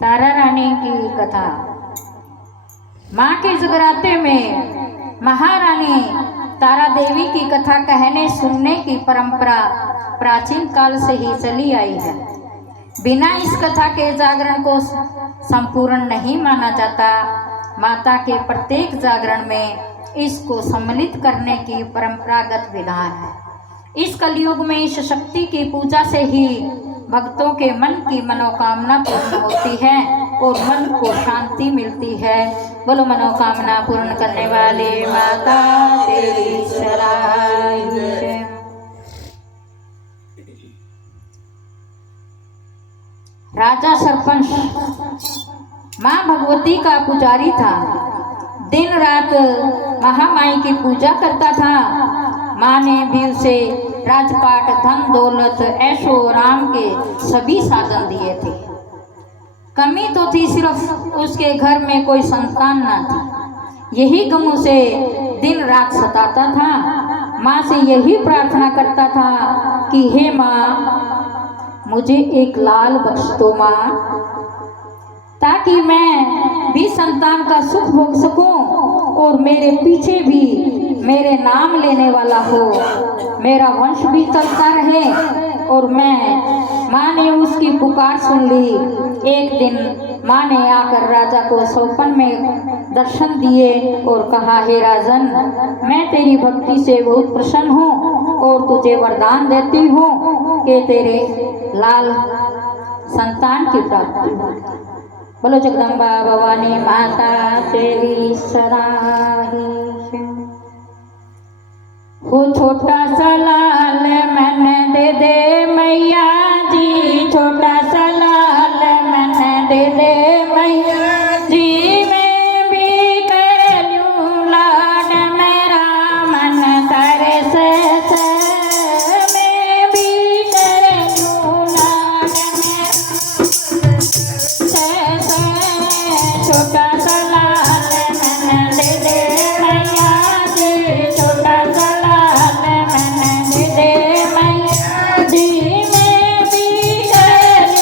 तारा रानी की कथा। माँ के जगराते में महारानी तारा देवी की कथा कहने सुनने की परंपरा प्राचीन काल से ही चली आई है। बिना इस कथा के जागरण को संपूर्ण नहीं माना जाता। माता के प्रत्येक जागरण में इसको सम्मिलित करने की परंपरागत विधान है। इस कलयुग में इस शक्ति की पूजा से ही भक्तों के मन की मनोकामना पूर्ण होती है और मन को शांति मिलती है। बोलो मनोकामना पूर्ण करने वाले माता तेरी सराहनीय। राजा सरपंच माँ भगवती का पुजारी था। दिन रात महामाई की पूजा करता था। माँ ने भी उसे राजपाट, धन दौलत, ऐशो आराम के सभी साधन दिए थे। कमी तो थी सिर्फ उसके घर में कोई संतान ना थी। यही गम उसे दिन रात सताता था। माँ से यही प्रार्थना करता था कि हे माँ, मुझे एक लाल बख्श दो माँ, ताकि मैं भी संतान का सुख भोग सकूं और मेरे पीछे भी मेरे नाम लेने वाला हो, मेरा वंश भी चलता रहे। और माँ ने उसकी पुकार सुन ली। एक दिन माँ ने आकर राजा को स्वप्न में दर्शन दिए और कहा, हे राजन, मैं तेरी भक्ति से बहुत प्रसन्न हूँ और तुझे वरदान देती हूँ कि तेरे लाल संतान की प्राप्ति हो। बोलो जगदम्बा भवानी माता तेरी सराही। हो छोटा सा लाल मन दे दे मैया जी, छोटा सा लाल मन दे दे मैया जी, मैं भी कर लूं लाड, मेरा मन करे से मैं भी कर लूं लाड छोटा सा लाल मन दे दे मैया जी, छोटा सा लाल मन दे दे मैया जी, मैं भी कर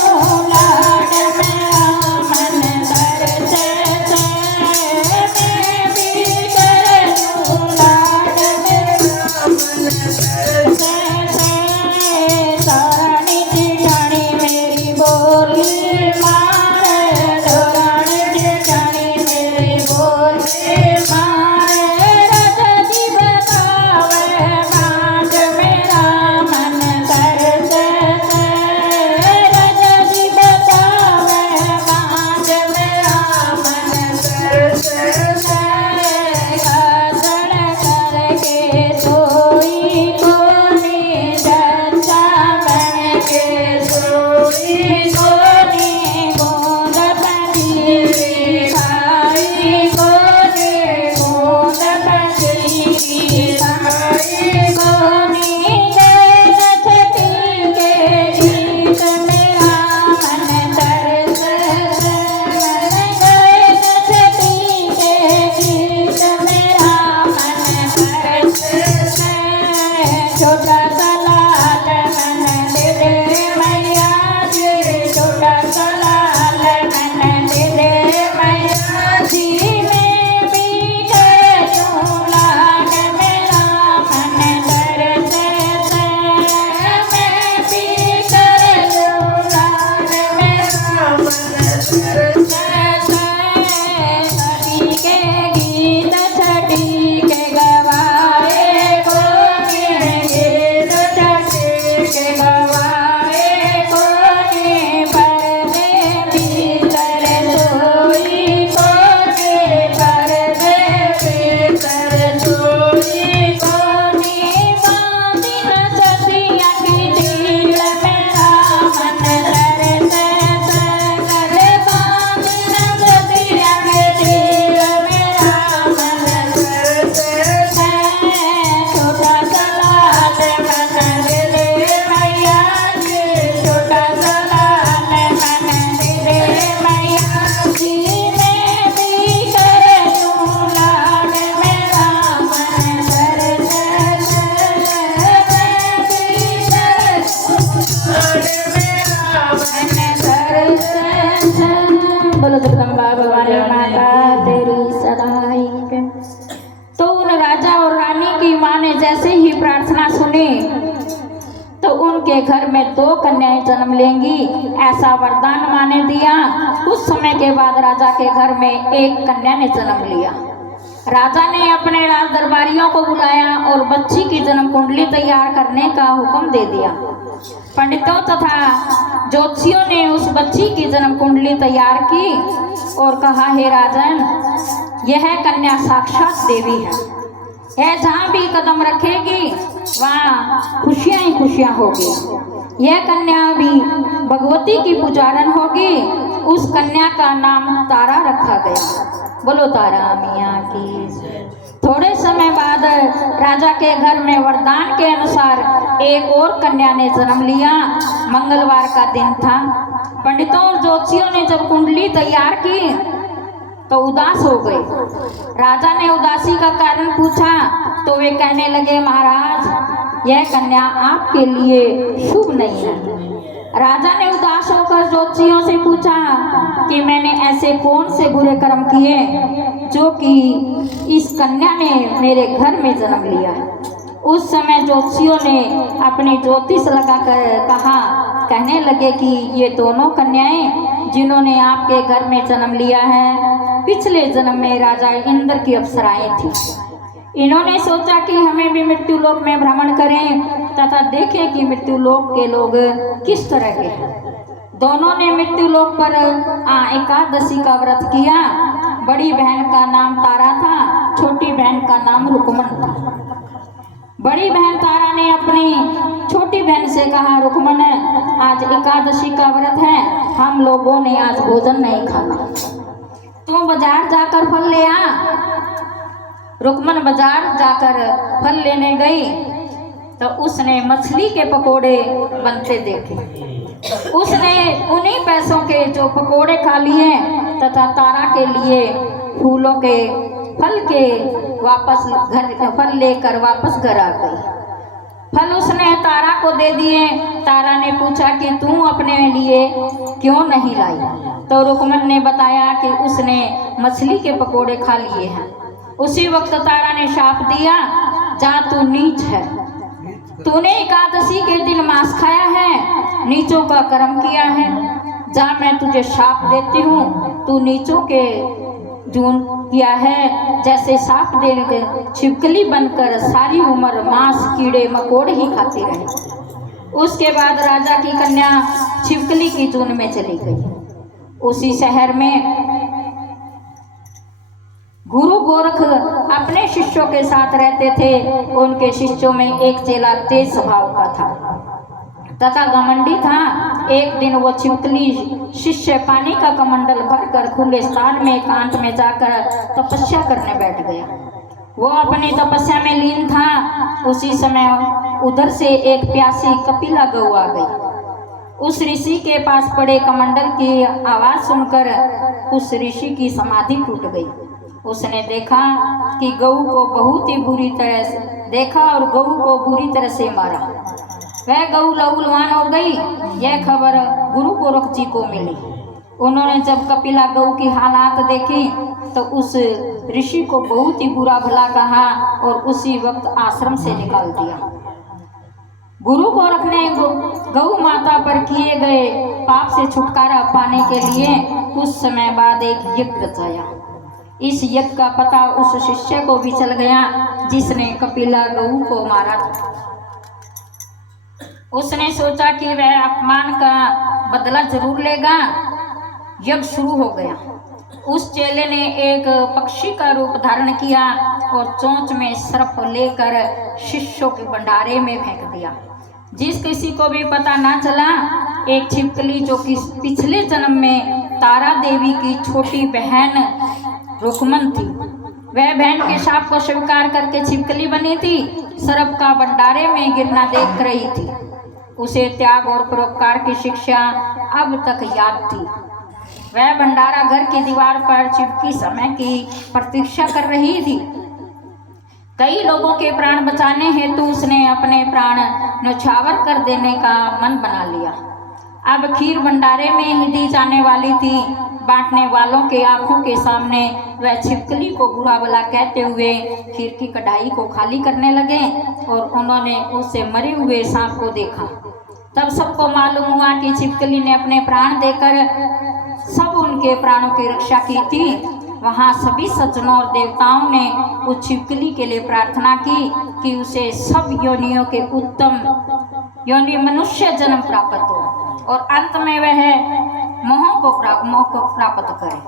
बोलो जगदम्बा भवानी माता तेरी सदाई के। तो उन राजा और रानी की माँ ने जैसे ही प्रार्थना सुनी तो उनके घर में 2 कन्याएं जन्म लेंगी, ऐसा वरदान माँ ने दिया। कुछ समय के बाद राजा के घर में एक कन्या ने जन्म लिया। राजा ने अपने राज दरबारियों को बुलाया और बच्ची की जन्म कुंडली तैयार करने का हुक्म दे दिया। पंडितों तथा ज्योतिषियों ने उस बच्ची की जन्म कुंडली तैयार की और कहा, हे राजन, यह कन्या साक्षात देवी है। यह जहाँ भी कदम रखेगी वहाँ खुशियाँ ही खुशियाँ होगी। यह कन्या भी भगवती की पुजारन होगी। उस कन्या का नाम तारा रखा गया। बोलो तारा मियाँ की। थोड़े समय बाद राजा के घर में वरदान के अनुसार एक और कन्या ने जन्म लिया। मंगलवार का दिन था। पंडितों और ज्योतिषियों ने जब कुंडली तैयार की तो उदास हो गए। राजा ने उदासी का कारण पूछा तो वे कहने लगे, महाराज, यह कन्या आपके लिए शुभ नहीं है। राजा ने उदास होकर ज्योतिषियों से पूछा कि मैंने ऐसे कौन से बुरे कर्म किए जो कि इस कन्या ने मेरे घर में जन्म लिया। उस समय ज्योतिषियों ने अपनी ज्योतिष लगाकर कहने लगे कि ये दोनों कन्याएं जिन्होंने आपके घर में जन्म लिया है, पिछले जन्म में राजा इंद्र की अप्सराएं थी। इन्होंने सोचा कि हमें भी मृत्यु लोक में भ्रमण करें तथा देखें कि मृत्यु लोक के लोग किस तरह के हैं। दोनों ने मृत्यु लोक पर एकादशी का व्रत किया। बड़ी बहन का नाम तारा था, छोटी बहन का नाम रुकमन था। बड़ी बहन तारा ने अपनी छोटी बहन से कहा, रुकमन, आज एकादशी का व्रत है, हम लोगों ने आज भोजन नहीं खाना, तुम बाजार जाकर फल ले आ। रुकमन बाजार जाकर फल लेने गई तो उसने मछली के पकोड़े बनते देखे। उसने उन्हीं पैसों के जो पकोड़े खा लिए तथा तारा के लिए फूलों के फल के वापस घर फल लेकर वापस घर आ गई। फल उसने तारा को दे दिए। तारा ने पूछा कि तू अपने लिए क्यों नहीं लाई? तो रुकमन ने बताया कि उसने मछली के पकोड़े खा लिए हैं। उसी वक्त तारा ने शाप दिया, जा तू नीच है, तूने एकादशी के दिन मांस खाया है, नीचों का कर्म किया है, जा मैं तुझे शाप देती हूँ, तू नीचों के जून किया है। जैसे शाप देने छिपकली बनकर सारी उम्र मांस कीड़े मकोड़े ही खाती रही। उसके बाद राजा की कन्या छिपकली की जून में चली गई। उसी शहर में गुरु गोरख अपने शिष्यों के साथ रहते थे। उनके शिष्यों में एक चेला तेज स्वभाव का था तथा घमंडी था। एक दिन वो छिपकली शिष्य पानी का कमंडल भरकर खुले स्थान में एकांत में जाकर तपस्या करने बैठ गया। वो अपनी तपस्या में लीन था। उसी समय उधर से एक प्यासी कपिला गौ आ गई। उस ऋषि के पास पड़े कमंडल की आवाज सुनकर उस ऋषि की समाधि टूट गई। उसने देखा कि गऊ को बहुत ही बुरी तरह से देखा और गऊ को बुरी तरह से मारा। वह गऊ लहूलुहान हो गई। यह खबर गुरु गोरख जी को मिली। उन्होंने जब कपिला गऊ की हालात देखी तो उस ऋषि को बहुत ही बुरा भला कहा और उसी वक्त आश्रम से निकाल दिया। गुरु गोरख ने गऊ माता पर किए गए पाप से छुटकारा पाने के लिए कुछ समय बाद एक यज्ञ रचाया। इस यज्ञ का पता उस शिष्य को भी चल गया जिसने कपिला गऊ को मारा था। उसने सोचा कि वह अपमान का बदला जरूर लेगा। यज्ञ शुरू हो गया। उस चेले ने एक पक्षी का रूप धारण किया और चोंच में सर्प लेकर शिष्यों के भंडारे में फेंक दिया। जिस किसी को भी पता ना चला, एक छिपकली जो कि पिछले जन्म में तारा देवी की छोटी बहन रुकमन थी, वह बहन के शाप को स्वीकार करके छिपकली बनी थी, सर्प का भंडारे में गिरना देख रही थी। उसे त्याग और परोपकार की शिक्षा अब तक याद थी। वह भंडारा घर की दीवार पर चिपकी समय की प्रतीक्षा कर रही थी। कई लोगों के प्राण बचाने हेतु उसने अपने प्राण न्यौछावर कर देने का मन बना लिया। अब खीर भंडारे में ही दी जाने वाली थी। बांटने वालों के आंखों के सामने वह छिपकली को बुरा भला कहते हुए खीर की कढ़ाई को खाली करने लगे और उन्होंने उसे मरे हुए सांप को देखा। तब सबको मालूम हुआ कि छिपकली ने अपने प्राण देकर सब उनके प्राणों की रक्षा की थी। वहाँ सभी सज्जनों और देवताओं ने उस छिपकली के लिए प्रार्थना की कि उसे सब योनियों के उत्तम योनि मनुष्य जन्म प्राप्त हो और अंत में वह मोह को प्राप्त करे,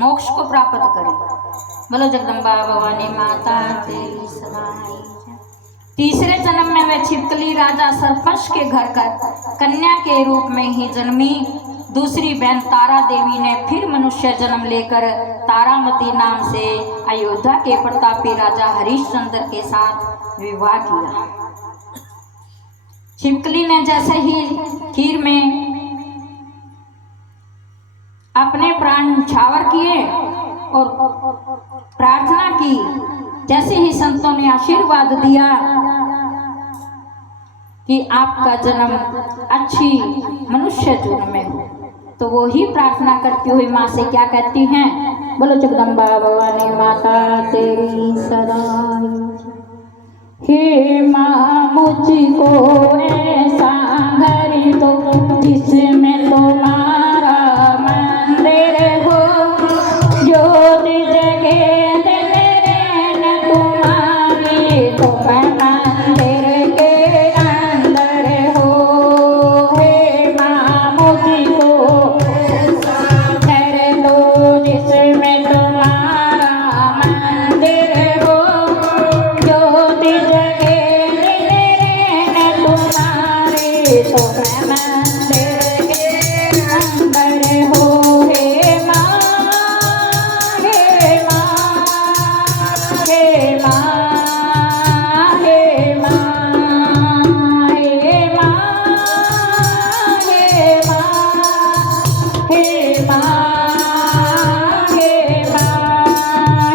मोक्ष को प्राप्त करे। बोलो जगदम्बा भवानी माता तेरी सराहनीय। तीसरे जन्म में वह छिपकली राजा सरपंच के घर का कन्या के रूप में ही जन्मी। दूसरी बहन तारा देवी ने फिर मनुष्य जन्म लेकर तारामती नाम से अयोध्या के प्रतापी राजा हरिश्चंद्र के साथ विवाह किया। छिपकली ने जैसे ही खीर में अपने प्राण न्यौछावर किए और प्रार्थना की, जैसे ही संतों ने आशीर्वाद दिया कि आपका जन्म अच्छी मनुष्य जन्म में हो, तो वो ही प्रार्थना करती हुई माँ से क्या कहती हैं? बोलो जगदम्बा भवानी माता तेरी सराहनीय। हे माँ मुझको ऐसा घर दो जिसमें तुम्हारा मंदिर हो, ज्योत जगे दिन रैन तुम्हारी तुम मंदिर के अंदर हो। हे माँ मुझको ऐसा घर दो जिसमें तुम्हारा मंदिर हो, ज्योत जगे दिन रैन तुम्हारी तुम मंदिर के अंदर हो। हे माँ, हे माँ, हे माँ, हे माँ, हे माँ, हे माँ, हे माँ, हे माँ,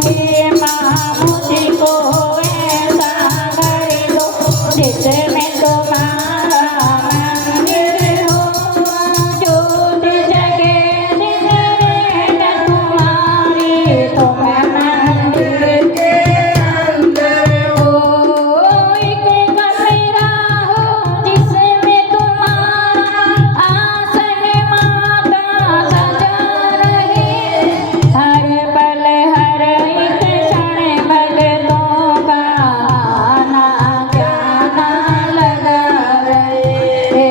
हे माँ मुझको ऐसा घर दो जिसमें तुम्हारा मंदिर हो, ज्योत जगे दिन रैन तुम्हारी तुम मंदिर के अंदर हो। एक कमरा हो जिसमें तुम्हारा आसन माता सजा रहे, हर पल हर एक क्षण भक्तों का आना जाना लगा रहे।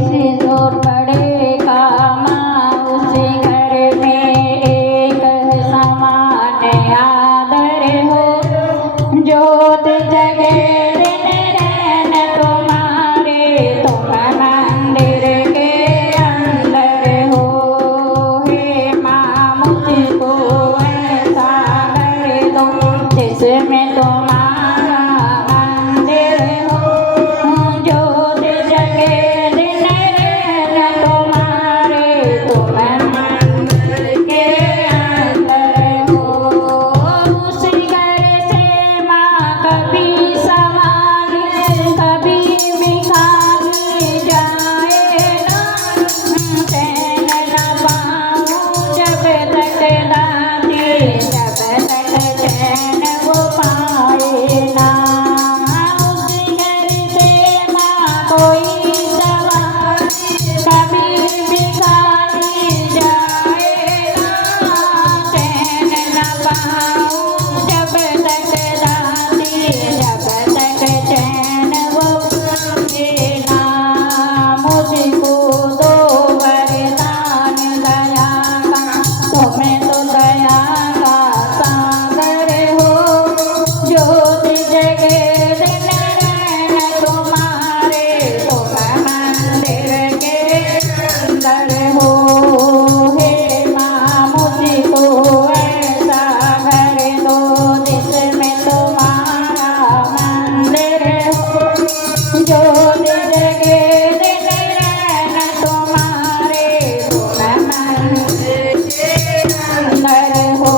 सिंदूर पड़ेगा माँ उसी घर में एक समान आदर हो, ज्योत जगे दिन रैन तुम्हारे तुम मंदिर के अंदर हो। हे माँ मुझको ऐसा घर दो जिसमें तुम्हारा मंदिर हो, ज्योत जगे दिन रैन तुम्हारे तुम मंदिर के अंदर हो। उस घर से माँ कभी सवारी कभी भिखारी जाए ना, चैन न पाऊँ जब तक दादी जब तक चैन वो पाए ना। उस घर से माँ कोई सवारी कभी भिखारी जाए ना, चैन न पाऊँ जब तक दादी जब तक चैन वो पाए ना। मुझको दो वरदान दया का, तुम्हें तो दया का सागर हो, ज्योत जगे दिन रैन तुम्हारे तुम मंदिर के अंदर हो। हे माँ मुझको ऐसा घर दो जिसमें तुम्हारा मंदिर हो, ज्योत जगे दिन रैन तुम्हारे तुम मंदिर के अंदर हो।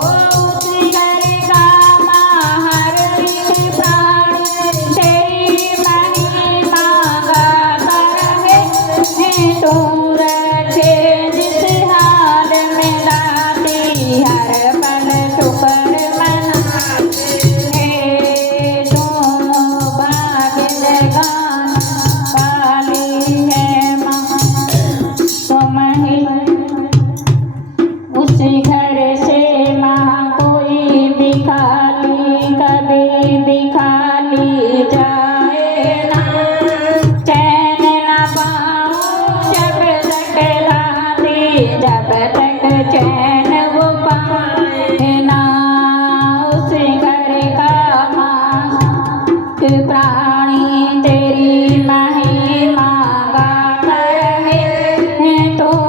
उस घर का माँ हर एक प्राणी तेरी महिमा गाता रहे, तू रखे जिस हाल तो